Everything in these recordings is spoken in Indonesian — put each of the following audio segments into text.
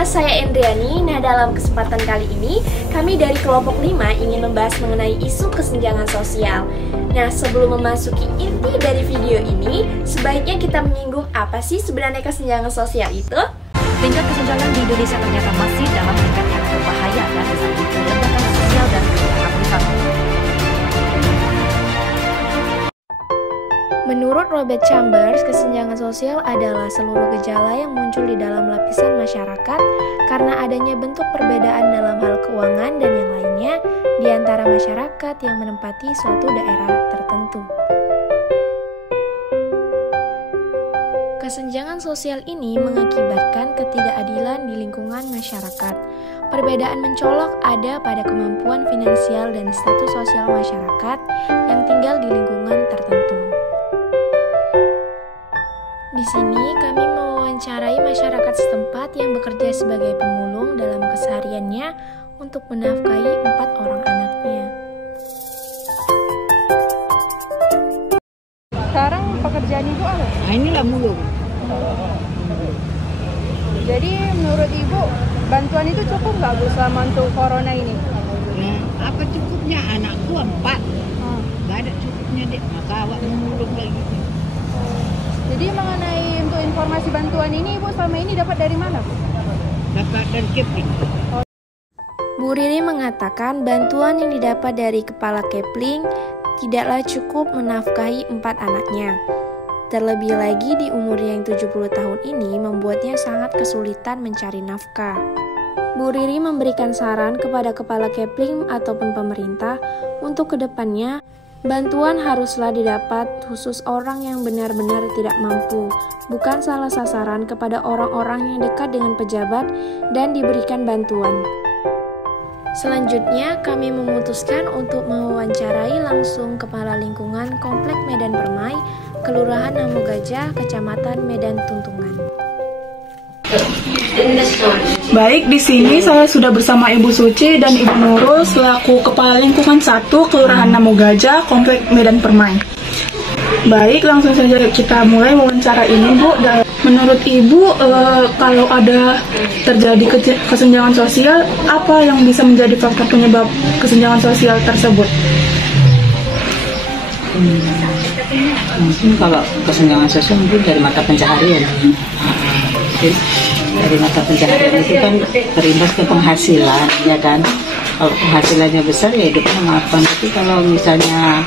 Nama saya Endriani. Nah, dalam kesempatan kali ini, kami dari kelompok 5 ingin membahas mengenai isu kesenjangan sosial. Nah, sebelum memasuki inti dari video ini, sebaiknya kita menyinggung apa sih sebenarnya kesenjangan sosial itu? Tingkat kesenjangan di Indonesia ternyata masih dalam tingkat yang berbahaya dan disebut kelembagaan sosial dan keberhasilan. Menurut Robert Chambers, kesenjangan sosial adalah seluruh gejala yang muncul di dalam lapisan masyarakat karena adanya bentuk perbedaan dalam hal keuangan dan yang lainnya di antara masyarakat yang menempati suatu daerah tertentu. Kesenjangan sosial ini mengakibatkan ketidakadilan di lingkungan masyarakat. Perbedaan mencolok ada pada kemampuan finansial dan status sosial masyarakat yang tinggal di lingkungan tertentu. Di sini kami mewawancarai masyarakat setempat yang bekerja sebagai pemulung dalam kesehariannya untuk menafkahi 4 orang anaknya. Sekarang pekerjaan ibu apa? Nah, inilah mulung. Jadi menurut ibu bantuan itu cukup nggak bu selama untuk corona ini? Nah, apa cukupnya? Anakku 4. Nggak ada cukupnya deh. Maka awak memulung lagi. Jadi mengenai untuk informasi bantuan ini ibu selama ini dapat dari mana bu? Dapat dari Kepling. Bu Riri mengatakan bantuan yang didapat dari Kepala Kepling tidaklah cukup menafkahi 4 anaknya. Terlebih lagi di umurnya yang 70 tahun ini membuatnya sangat kesulitan mencari nafkah. Bu Riri memberikan saran kepada Kepala Kepling ataupun pemerintah untuk kedepannya bantuan haruslah didapat khusus orang yang benar-benar tidak mampu, bukan salah sasaran kepada orang-orang yang dekat dengan pejabat dan diberikan bantuan. Selanjutnya, kami memutuskan untuk mewawancarai langsung Kepala Lingkungan Komplek Medan Permai, Kelurahan Namo Gajah, Kecamatan Medan Tuntungan. Baik, di sini saya sudah bersama Ibu Suci dan Ibu Nurul selaku Kepala Lingkungan 1 Kelurahan Namo Gajah, Komplek Medan Permai. Baik, langsung saja kita mulai wawancara ini, Bu. Menurut Ibu, kalau ada terjadi kesenjangan sosial, apa yang bisa menjadi faktor penyebab kesenjangan sosial tersebut? Mungkin kalau kesenjangan sosial mungkin dari mata pencaharian. Dari mata pencaharian itu kan terimbas ke penghasilan, ya kan? Kalau penghasilannya besar ya hidupnya mapan. Tapi kalau misalnya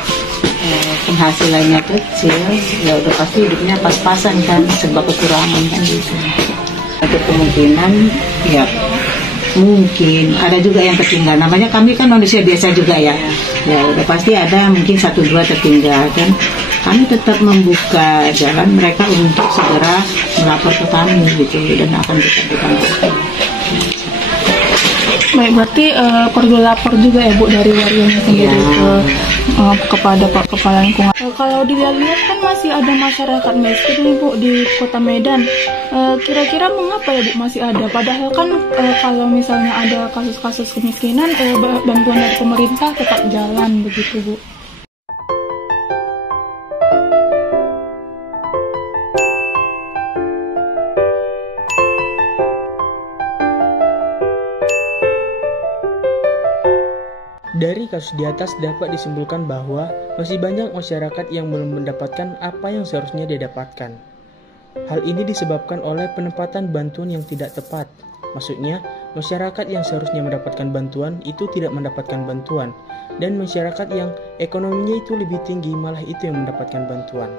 penghasilannya kecil, ya udah pasti hidupnya pas-pasan kan, serba kekurangan kan gitu. Ada kemungkinan, ya mungkin ada juga yang tertinggal. Namanya kami kan manusia biasa juga ya. Ya udah pasti ada mungkin 1-2 tertinggal kan. Kami tetap membuka jalan mereka untuk segera melapor ke kami gitu dan akan tetap ditangani. Baik, berarti perlu lapor juga ya Bu dari warganya sendiri kepada Pak Kepala Lingkungan. Kalau dilihat kan masih ada masyarakat miskin nih Bu di Kota Medan. Kira-kira mengapa ya Bu masih ada? Padahal kan kalau misalnya ada kasus-kasus kemiskinan, bantuan dari pemerintah tetap jalan begitu Bu. Dari kasus di atas dapat disimpulkan bahwa masih banyak masyarakat yang belum mendapatkan apa yang seharusnya didapatkan. Hal ini disebabkan oleh penempatan bantuan yang tidak tepat. Maksudnya, masyarakat yang seharusnya mendapatkan bantuan itu tidak mendapatkan bantuan, dan masyarakat yang ekonominya itu lebih tinggi malah itu yang mendapatkan bantuan.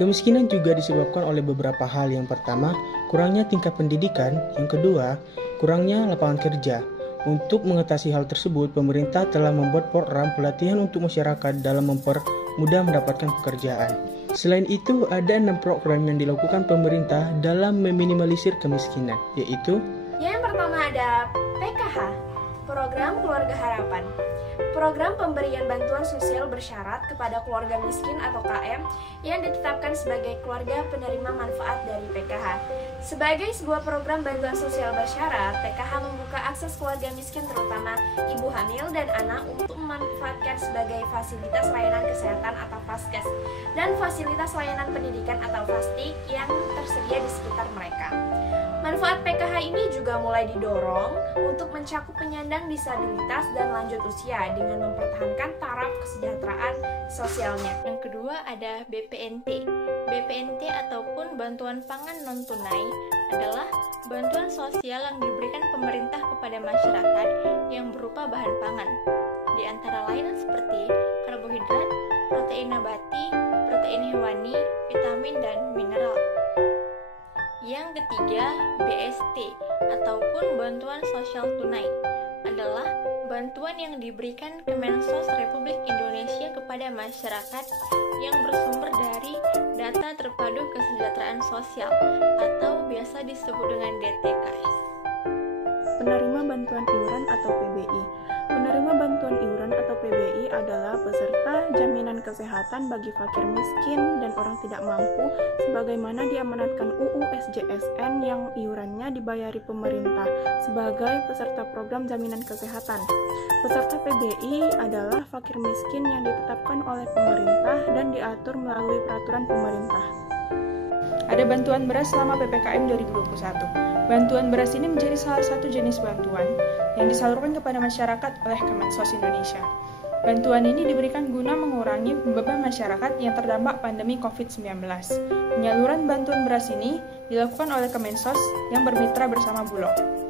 Kemiskinan juga disebabkan oleh beberapa hal. Yang pertama, kurangnya tingkat pendidikan. Yang kedua, kurangnya lapangan kerja. Untuk mengatasi hal tersebut, pemerintah telah membuat program pelatihan untuk masyarakat dalam mempermudah mendapatkan pekerjaan. Selain itu, ada 6 program yang dilakukan pemerintah dalam meminimalisir kemiskinan, yaitu Yang pertama ada PKH, Program Keluarga Harapan. Program pemberian bantuan sosial bersyarat kepada keluarga miskin atau KM yang ditetapkan sebagai keluarga penerima manfaat dari PKH. Sebagai sebuah program bantuan sosial bersyarat, PKH membuka akses keluarga miskin terutama ibu hamil dan anak untuk memanfaatkan sebagai fasilitas layanan kesehatan atau Faskes dan fasilitas layanan pendidikan atau FASTIK yang tersedia di sekitar mereka. Manfaat PKH ini juga mulai didorong untuk mencakup penyandang disabilitas dan lanjut usia dengan mempertahankan taraf kesejahteraan sosialnya. Yang kedua ada BPNT. BPNT ataupun bantuan pangan non-tunai adalah bantuan sosial yang diberikan pemerintah kepada masyarakat yang berupa bahan pangan, di antara lain seperti karbohidrat, protein nabati, protein hewani, vitamin, dan mineral. Yang ketiga, BST ataupun bantuan sosial tunai adalah bantuan yang diberikan Kemensos Republik Indonesia kepada masyarakat yang bersumber dari Data Terpadu Kesejahteraan Sosial atau biasa disebut dengan DTKS. Penerima bantuan iuran atau PBI. Penerima bantuan iuran atau PBI adalah peserta jaminan kesehatan bagi fakir miskin dan orang tidak mampu sebagaimana diamanatkan UU SJSN yang iurannya dibayari pemerintah sebagai peserta program jaminan kesehatan. Peserta PBI adalah fakir miskin yang ditetapkan oleh pemerintah dan diatur melalui peraturan pemerintah. Ada bantuan beras selama PPKM 2021. Bantuan beras ini menjadi salah satu jenis bantuan yang disalurkan kepada masyarakat oleh Kemensos Indonesia. Bantuan ini diberikan guna mengurangi beban masyarakat yang terdampak pandemi COVID-19. Penyaluran bantuan beras ini dilakukan oleh Kemensos yang bermitra bersama Bulog.